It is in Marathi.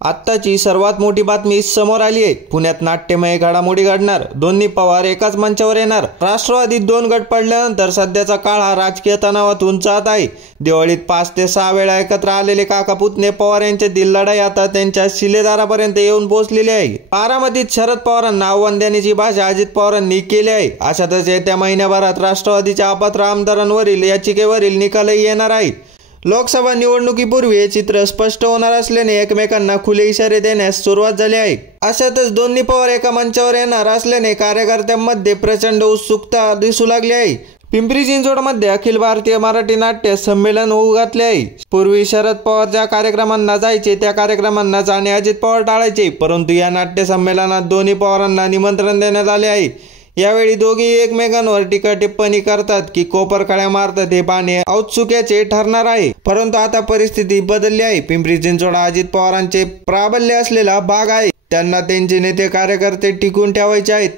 आत्ताची सर्वात मोठी बातमी समोर आली आहे। पुण्यात नाट्यमय घडामोडी घडणार, दोन्ही पवार एकाच मंचावर येणार। राष्ट्रवादीत 2 गट पडल्यानंतर सध्याचा काळ हा राजकीय तणावात उंचावत आहे। दिवाळीत 5 ते 6 वेळा एकत्र आलेले काका पुतणे पवार यांच्यातील लढाई आता त्यांच्या शिलेदारापर्यंत येऊन पोहोचलेली आहे। बारामतीत शरद पवारांना आव्हान देण्याची भाषा अजित पवारांनी केली आहे। अशातच येत्या महिन्याभरात राष्ट्रवादीच्या अपात्र आमदारांवरील याचिकेवरील निकालही येणार आहे। लोकसभा निवडणुकीपूर्वी हे चित्र स्पष्ट होणार असल्याने एकमेकांना खुले इशारे देण्यास सुरुवात झाली आहे। अशातच दोन्ही पवार एका मंचावर येणार असल्याने कार्यकर्त्यांमध्ये प्रचंड उत्सुकता दिसू लागली आहे। पिंपरी चिंचवडमध्ये अखिल भारतीय मराठी नाट्य संमेलन होऊ घातले आहे। पूर्वी शरद पवार ज्या कार्यक्रमांना जायचे त्या कार्यक्रमांना जाणे अजित पवार टाळायचे, परंतु या नाट्य संमेलनात दोन्ही पवारांना निमंत्रण देण्यात आले आहे। यावेळी दोघे एकमेकांवर टीका टिप्पणी करतात की कोपरखळ्या मारतात हे पाहणे औत्सुक्याचे ठरणार आहे। परंतु आता परिस्थिती बदलली आहे। पिंपरी चिंचवड अजित पवारांचे प्राबल्य असलेला भाग आहे। त्यांना त्यांचे नेते कार्यकर्ते टिकून ठेवायचे आहेत।